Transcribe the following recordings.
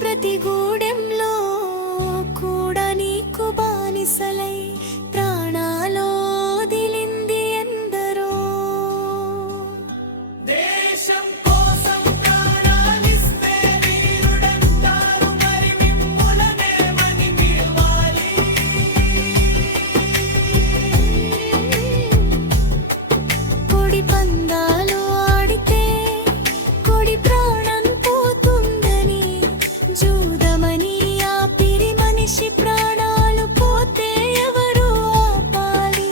ప్రతి గూడెంలో కూడా నీకు బానిసలై ప్రాణాలో దిలింది ఎందరో. దేశం కోసం ప్రాణాలిస్తే వీరుడంటారు, మరి మిమ్ములనే మని పిలవాలి. కొడి పందాలు ఆడితే కొడి ప్రాణం పోతుందని, జూదమని ఆ పిరి మనిషి ప్రాణాలు పోతే ఎవరు ఆపాలి?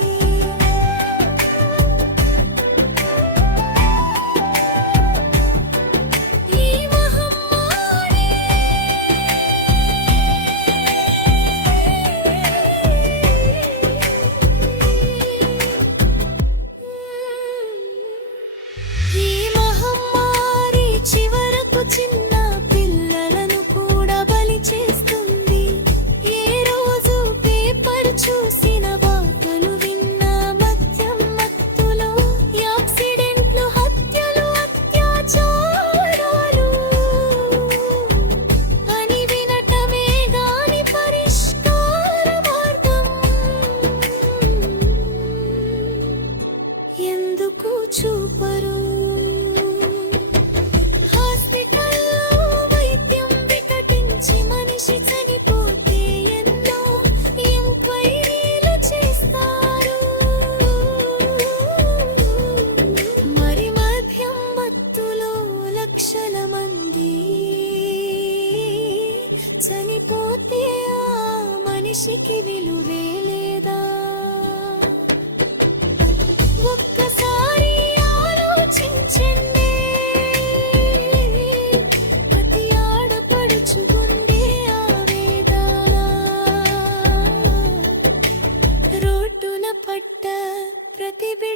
ఈ మహమ్మారి ఈ మహమ్మారి చివరకు చిన్న పిల్లలను కూడా బలి చేస్తుంది. ఏ రోజు పేపర్ చూసిన వార్తలు విన్నా మద్యం మత్తులో యాక్సిడెంట్లు, హత్యలు, అత్యాచారాలు అని వినటమే గాని పరిష్కార మార్గం ఎందుకు చూపరు? హాస్పిటల్లో వైద్యం వికటించి మనిషి చనిపోతే ఎన్నో ఎంక్వైరీలు చేస్తారు. మరి మద్యం మత్తులో లక్షల మంది చనిపోతే ఆ మనిషికి విలువే లేదా? ఒక్కసారి ఆలోచించండి. ప్రతి ఆడపడుచు గుండె ఆవేదన, రోడ్డున పడ్డ ప్రతి బిడ్డ